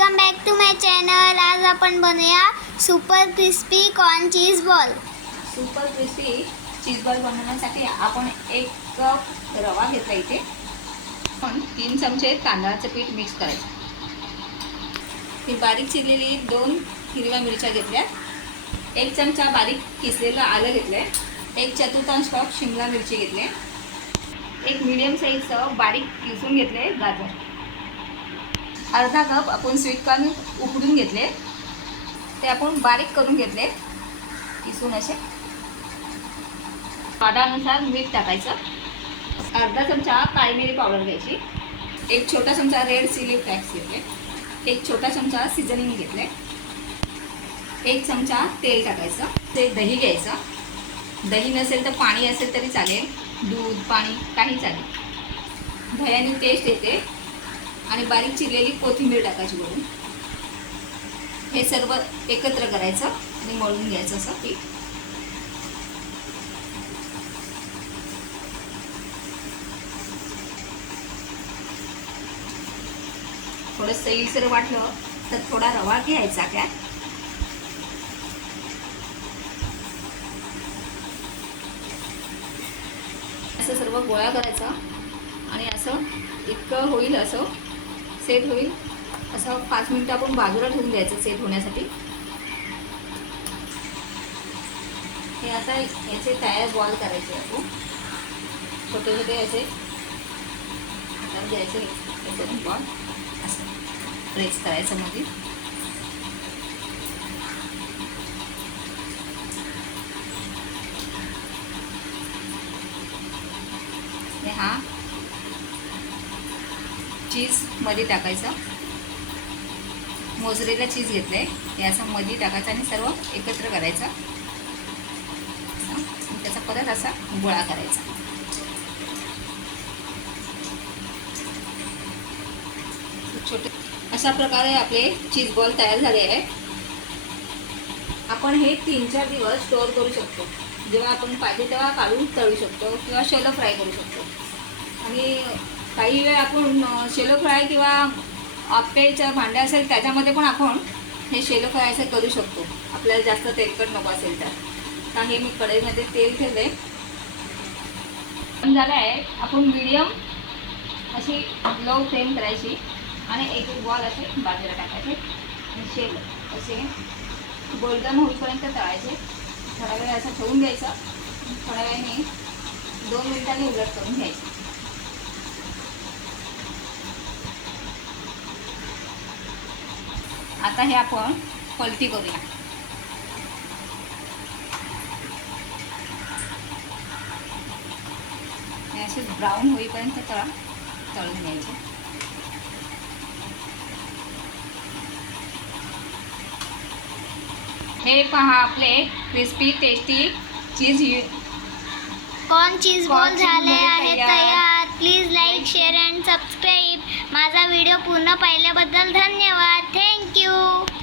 Welcome back to my channel. आज आपण बनवूया super crispy corn cheese ball. Super crispy cheese ball बनवण्यासाठी आपण 1 कप रवा घेतला इथे। पण 3 चमचे तांदळाचं पीठ मिक्स करायचं। ही बारीक चिरलेली 2 हिरव्या मिरच्या घेतल्या, 1 चमचा बारीक किसलेलं आलं घेतलंय, 1/4 कप शिमला मिरची घेतली, 1 मीडियम साईजचं बारीक किसून घेतले गाजर, अर्धा कप आपण स्वीट कॉर्न उकडून घेतले, ते आपण बारीक करून घेतले किसून असे। स्वादानुसार मीठ टाकायचं, अर्धा चमचा काळी मिरी पावडर घ्यायची, 1 छोटा चमचा रेड चिली फ्लेक्स घेतले, 1 छोटा चमचा सीझनिंग घेतले, 1 चमचा तेल टाकायचं, ते दही घ्यायचं, दही नसेल तर पाणी असेल तरी चालेल, दूध पाणी काही चालेल, दह्याने टेस्ट येते। आणि बारीक चिरलेली कोथिंबीर टाकायची वरून। हे सर्व एकत्र करायचं आणि मळून घ्यायचं असं पीठ। थोडं सैलसर वाटलं तर थोडा रवा घ्यायचा त्यात, असं सर्व गोळा करायचा आणि असं इतकं होईल, असं सेट होईल, असं 5 मिनिटं आपण बाजूला ठेवून द्यायचं सेट होण्यासाठी। हे आता याचे तयार बॉल करायचे आपण, छोटे छोटे असे हातात द्यायचे, हे करून बॉल असं प्रेस करायचं मध्ये। हा चीज मध्ये टाकायचं, मोझरेला चीज घेतलंय, हे असं मध्ये टाकायचं आणि सर्व एकत्र करायचं, त्याचा परत असा गोळा करायचा। छोटे अशा प्रकारे आपले चीज बॉल तयार झाले आहे। आपण हे 3-4 दिवस स्टोअर करू शकतो, जेव्हा आपण पाहिजे तेव्हा काढून तळू शकतो किंवा शॅलो फ्राय करू शकतो। आणि काही वेळ आपण शॅलो फ्राय किंवा आप्पेचं भांडं असेल त्याच्यामध्ये पण आपण हे शॅलो फ्राय असं करू शकतो, आपल्याला जास्त तेलकट नको असेल तर। आता हे मी कढईमध्ये तेल ठेवले झालं आहे, आपण मीडियम अशी लो फ्लेम करायची आणि एक बॉल असे बाजूला टाकायचे आणि शेल असे गोल्डन होईपर्यंत तळायचे। थोडा वेळ असं ठेवून द्यायचं, थोड्या वेळाने 2 मिनिटांनी उलट करून घ्यायचं। आता हे आपण पलटी करूया, हे असे ब्राऊन होईपर्यंत तळून घ्यायचे। हे पहा आपले crispy tasty corn cheese ball झाले आहेत तयार। Please like share and subscribe. माझा व्हिडिओ पूर्ण पाहिल्याबद्दल धन्यवाद।